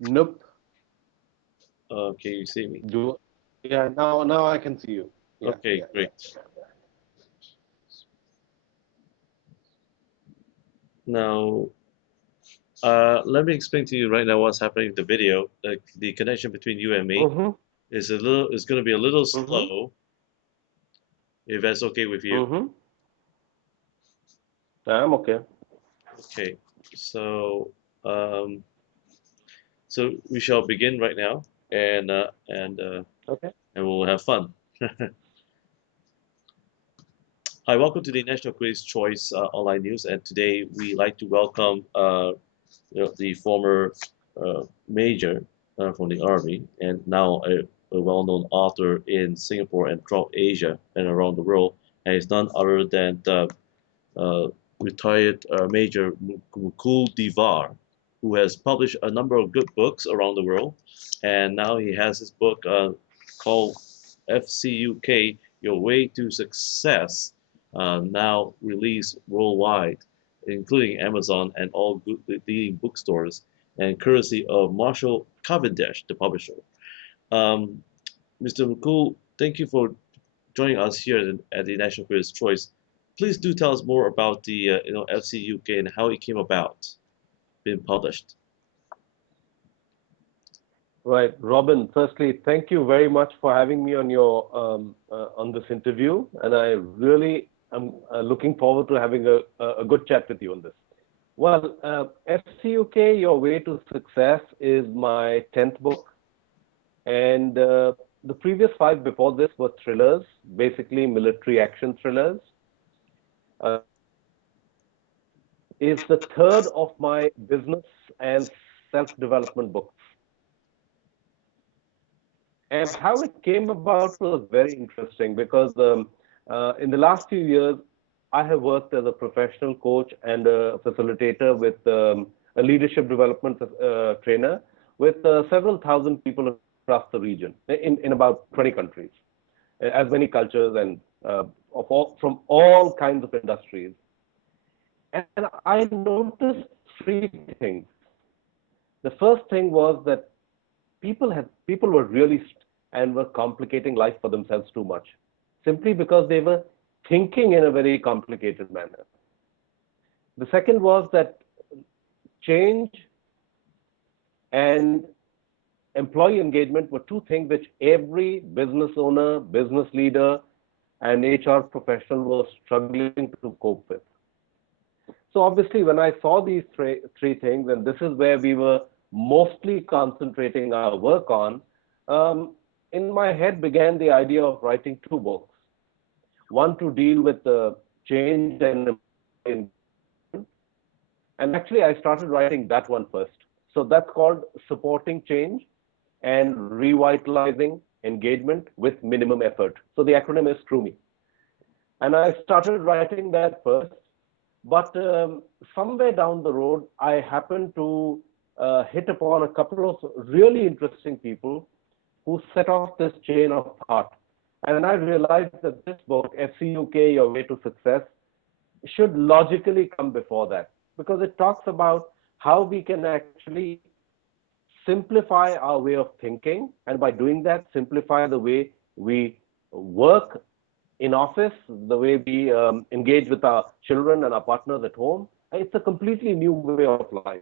Nope. Okay, you see me. Do Yeah, now I can see you. Yeah, Okay, yeah, yeah. great. Now, let me explain to you right now what's happening with the video. The connection between you and me Mm-hmm. is going to be a little Mm-hmm. slow, if that's okay with you. Mm-hmm. I'm okay. Okay, so um, so we shall begin right now, and Okay. and we'll have fun. Hi, welcome to the National Quiz Choice Online News, and today we like to welcome the former major from the army and now a well-known author in Singapore and throughout Asia and around the world, and is none other than the uh, retired Major Muku Deva, who has published a number of good books around the world, and now he has his book called F.C.U.K. Your Way to Success, now released worldwide, including Amazon and all good leading bookstores, and courtesy of Marshall Cavendish, the publisher. Um, Mr. McCool, thank you for joining us here at the National Critics' Choice. Please do tell us more about the F.C.U.K. and how it came about being published. Right, Robin. Firstly, thank you very much for having me on your on this interview, and I really am looking forward to having a good chat with you on this. Well, FCUK, Your Way to Success is my 10th book, and the previous five before this were thrillers, basically military action thrillers. Is the third of my business and self-development books. And how it came about was very interesting because in the last few years, I have worked as a professional coach and a facilitator with a leadership development trainer with several thousand people across the region in about 20 countries, as many cultures and from all kinds of industries. And I noticed three things. The first thing was that people were really and were complicating life for themselves too much, simply because they were thinking in a very complicated manner. The second was that change and employee engagement were two things which every business owner, business leader, and HR professional was struggling to cope with. So obviously, when I saw these three things, and this is where we were mostly concentrating our work on, in my head began the idea of writing two books. One to deal with the change and employee engagement, and actually I started writing that one first. So that's called Supporting Change and Revitalizing Engagement with Minimum Effort. So the acronym is SCRUMI. And I started writing that first. But somewhere down the road, I happened to hit upon a couple of really interesting people who set off this chain of thought. And I realized that this book, FCUK, Your Way to Success, should logically come before that because it talks about how we can actually simplify our way of thinking, and by doing that, simplify the way we work in office, the way we engage with our children and our partners at home. It's a completely new way of life.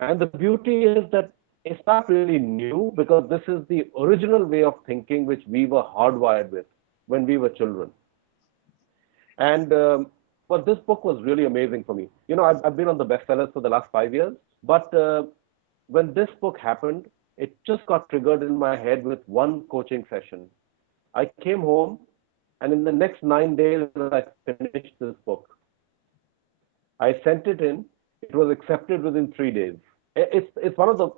And the beauty is that it's not really new because this is the original way of thinking which we were hardwired with when we were children. And but this book was really amazing for me. I've been on the bestsellers for the last 5 years, but when this book happened, it just got triggered in my head with one coaching session. I came home, and in the next 9 days, I finished this book. I sent it in. It was accepted within 3 days. It's one of the.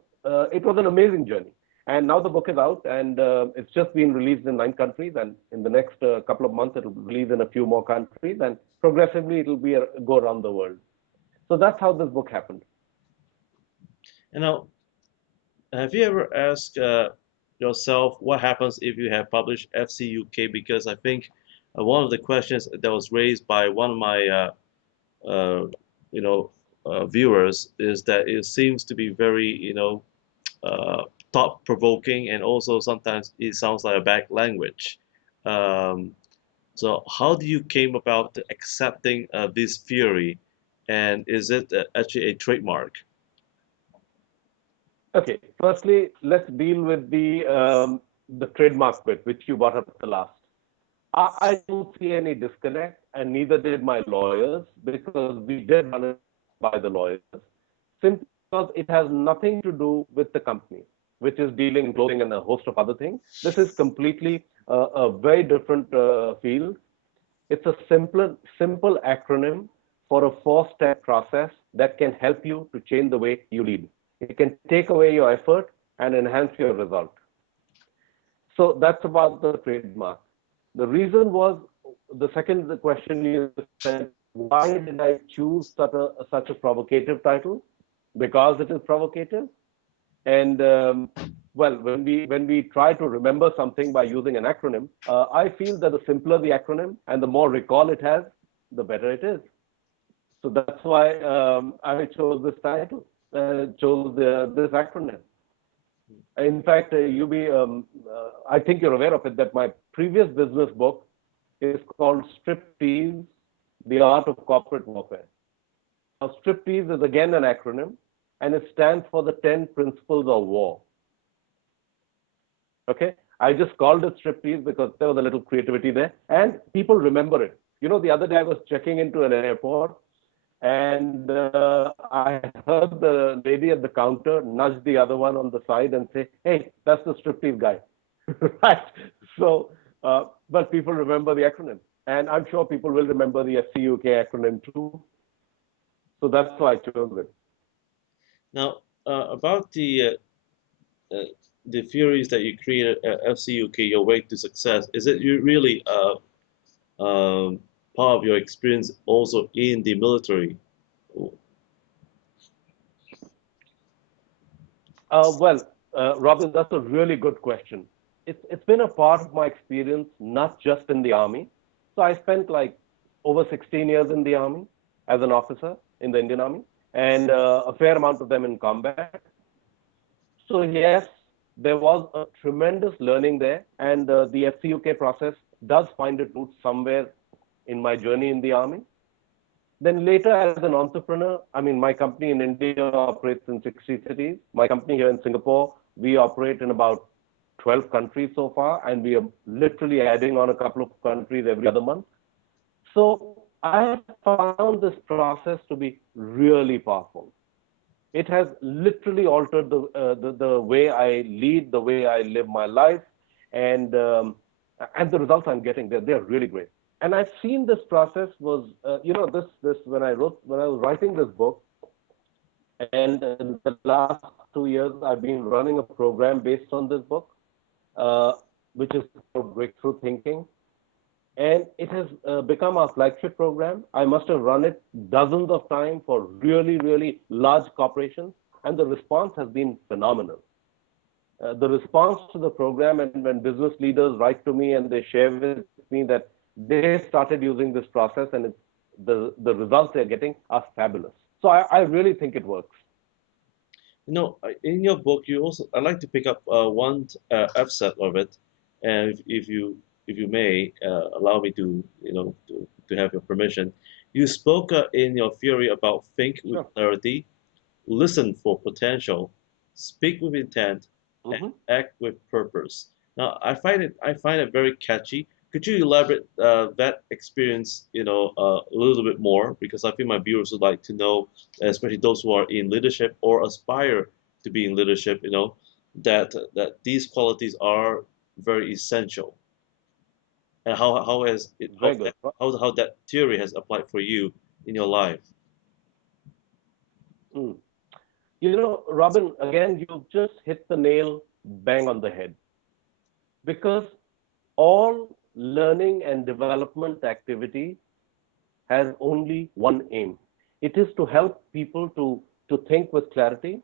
It was an amazing journey, and now the book is out, and it's just been released in 9 countries. And in the next couple of months, it will release in a few more countries, and progressively, it will go around the world. So that's how this book happened. And now, have you ever asked yourself what happens if you have published FCUK? Because I think one of the questions that was raised by one of my uh, you know viewers is that it seems to be very uh, thought-provoking, and also sometimes it sounds like a bad language. Um, so how do you came about accepting this theory, and is it actually a trademark? Okay, firstly, let's deal with the trademark bit, which you brought up at the last. I don't see any disconnect, and neither did my lawyers, because we did run it by the lawyers, simply because it has nothing to do with the company, which is dealing in clothing and a host of other things. This is completely a very different field. It's a simple acronym for a four-step process that can help you to change the way you lead. It can take away your effort and enhance your result. So that's about the trademark. The reason was the second question you said, why did I choose such a provocative title? Because it is provocative. And well, when we try to remember something by using an acronym, I feel that the simpler the acronym and the more recall it has, the better it is. So that's why I chose this title, chose this acronym. In fact, I think you're aware of it, that my previous business book is called Striptease, The Art of Corporate Warfare. Now, Striptease is again an acronym, and it stands for the 10 Principles of War. Okay, I just called it Striptease because there was a little creativity there, and people remember it. The other day I was checking into an airport, and I heard the lady at the counter nudge the other one on the side and say, "Hey, that's the Striptease guy." Right. So, but people remember the acronym, and I'm sure people will remember the F.C.U.K acronym too. So that's why I chose it. Now, about uh, the theories that you created at F.C.U.K, your way to success, is it you really part of your experience also in the military? Robin, that's a really good question. It's been a part of my experience, not just in the army. So I spent like over 16 years in the army as an officer in the Indian Army, and a fair amount of them in combat. So yes, there was a tremendous learning there, and the FCUK process does find its roots somewhere in my journey in the army. Then later, as an entrepreneur, I mean, my company in India operates in 60 cities. My company here in Singapore, we operate in about 12 countries so far, and we are literally adding on a couple of countries every other month. So I have found this process to be really powerful. It has literally altered the way I lead, the way I live my life, and um, and the results I'm getting, they're really great. And I've seen this process was, this when I was writing this book, and in the last 2 years I've been running a program based on this book, uh, which is called Breakthrough Thinking, and it has become our flagship program. I must have run it dozens of times for really large corporations, and the response has been phenomenal. The response to the program, and when business leaders write to me and they share with me that they started using this process, and the results they're getting are fabulous. So I really think it works. In your book, you also I'd like to pick up one excerpt of it, and if you may allow me to to have your permission. You spoke in your theory about think with Sure. clarity, listen for potential, speak with intent, and Hmm. act with purpose. Now, I find it very catchy. Could you elaborate that experience, a little bit more? Because I think my viewers would like to know, especially those who are in leadership or aspire to be in leadership, that these qualities are very essential, and how has it Very good. how that theory has applied for you in your life. Mm. Robin, again, you've just hit the nail bang on the head, because all learning and development activity has only one aim. It is to help people to think with clarity,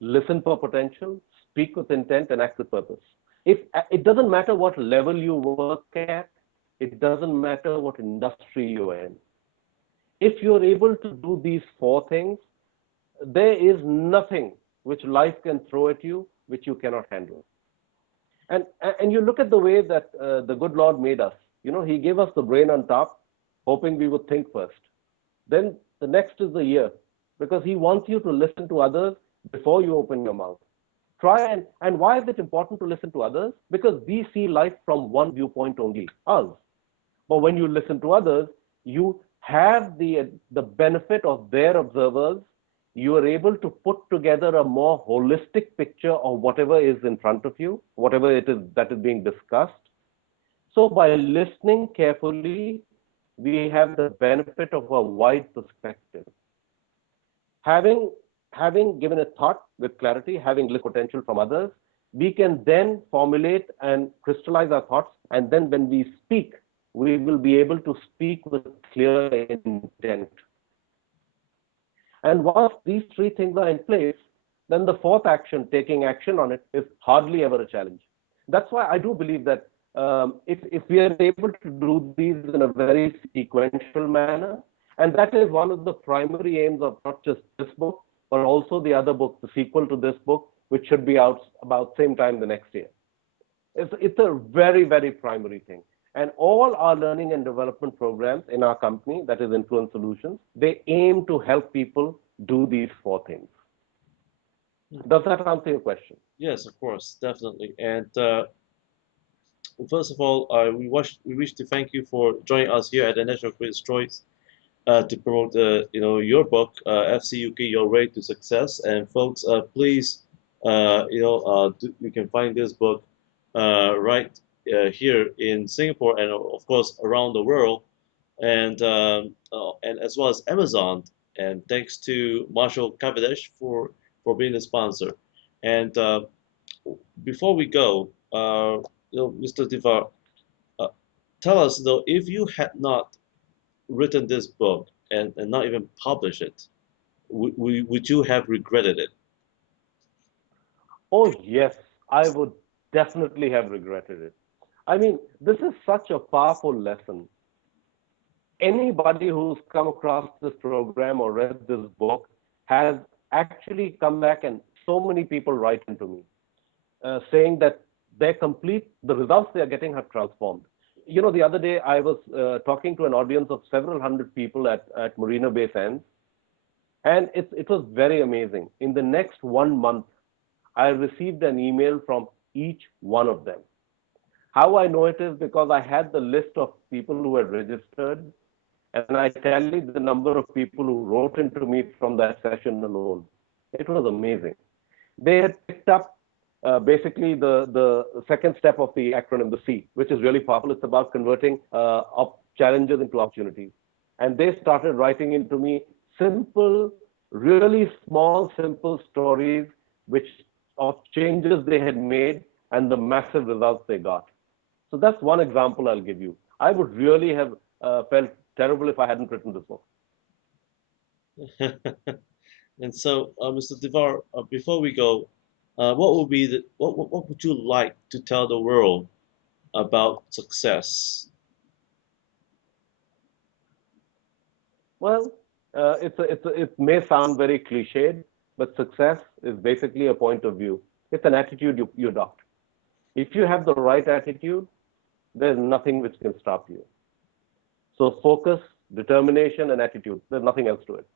listen for potential, speak with intent, and act with purpose. If it doesn't matter what level you work at, it doesn't matter what industry you're in. If you're able to do these four things, there is nothing. which life can throw at you, which you cannot handle. And you look at the way that the good Lord made us. He gave us the brain on top, hoping we would think first. Then the next is the ear, because He wants you to listen to others before you open your mouth. And why is it important to listen to others? Because we see life from one viewpoint only, us. But when you listen to others, you have the benefit of their observers. You are able to put together a more holistic picture of whatever is in front of you, whatever it is that is being discussed. So by listening carefully, we have the benefit of a wide perspective. Having having given a thought with clarity, having listened potential from others, we can then formulate and crystallize our thoughts. And then when we speak, we will be able to speak with clear intent. And once these three things are in place, then the fourth action, taking action on it, is hardly ever a challenge. That's why I do believe that if we are able to do these in a very sequential manner, and that is one of the primary aims of not just this book, but also the other book, the sequel to this book, which should be out about same time the next year. It's a very, very primary thing. And all our learning and development programs in our company, that is Influence Solutions, they aim to help people do these four things. Does that answer your question? Yes, of course, definitely. And first of all, we wish to thank you for joining us here at the National Critics' Choice to promote your book, F.C.U.K, Your Way to Success. And folks, please, you can find this book right here in Singapore and of course around the world, and as well as Amazon. And thanks to Marshall Cavendish for being a sponsor. And before we go, Mr. Deva, uh, tell us though, if you had not written this book and not even published it, would you have regretted it? Oh, yes, I would definitely have regretted it. I mean, this is such a powerful lesson. Anybody who's come across this program or read this book has actually come back, and so many people write into me saying that the results they are getting have transformed. The other day I was talking to an audience of several hundred people at Marina Bay Sands, and it was very amazing. In the next 1 month, I received an email from each one of them. How I know it is because I had the list of people who had registered, and I tallied the number of people who wrote into me from that session alone. It was amazing. They had picked up basically the second step of the acronym, the C, which is really powerful. It's about converting challenges into opportunities. And they started writing into me simple, really small, simple stories which of changes they had made and the massive results they got. So that's one example I'll give you. I would really have felt terrible if I hadn't written this book. And so, Mr. Devar, before we go, what would be what would you like to tell the world about success? Well, it may sound very cliched, but success is basically a point of view. It's an attitude you adopt. If you have the right attitude, there's nothing which can stop you. So focus, determination, and attitude. There's nothing else to it.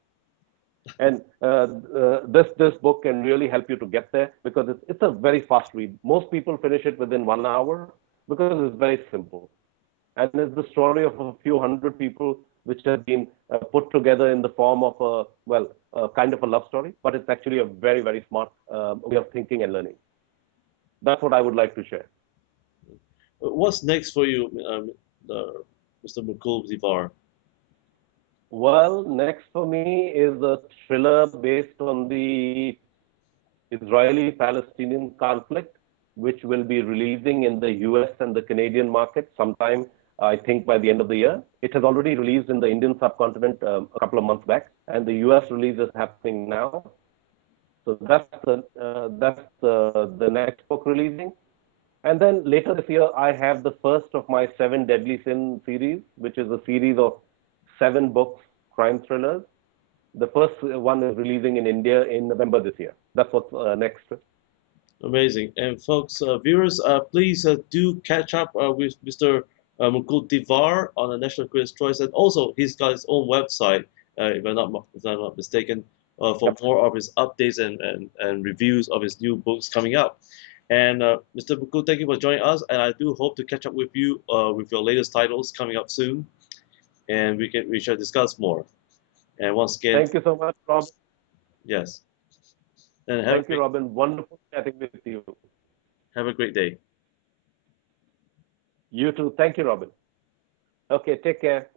And this book can really help you to get there because it's a very fast read. Most people finish it within 1 hour because it's very simple. And it's the story of a few hundred people which have been put together in the form of a kind of a love story, but it's actually a very, very smart way of thinking and learning. That's what I would like to share. What's next for you, Mr. Mukul Devar? Well, next for me is a thriller based on the Israeli-Palestinian conflict, which will be releasing in the US and the Canadian market sometime, I think, by the end of the year. It has already released in the Indian subcontinent a couple of months back, and the US release is happening now. So that's the next book releasing. And then later this year, I have the first of my Seven Deadly Sin series, which is a series of 7 books, crime thrillers. the first one is releasing in India in November this year. That's what's next. Amazing. And folks, viewers, please do catch up with Mr. Muku Deva on the National Critics' Choice, and also he's got his own website, if I'm not mistaken, for Yep. more of his updates and reviews of his new books coming out. And Mr. Muku, thank you for joining us, and I do hope to catch up with you with your latest titles coming up soon, and we shall discuss more. And once again, Thank you so much, Rob. yes, and Thank you, Robin. Wonderful chatting with you. have a great day. You too. Thank you, Robin. Okay, take care.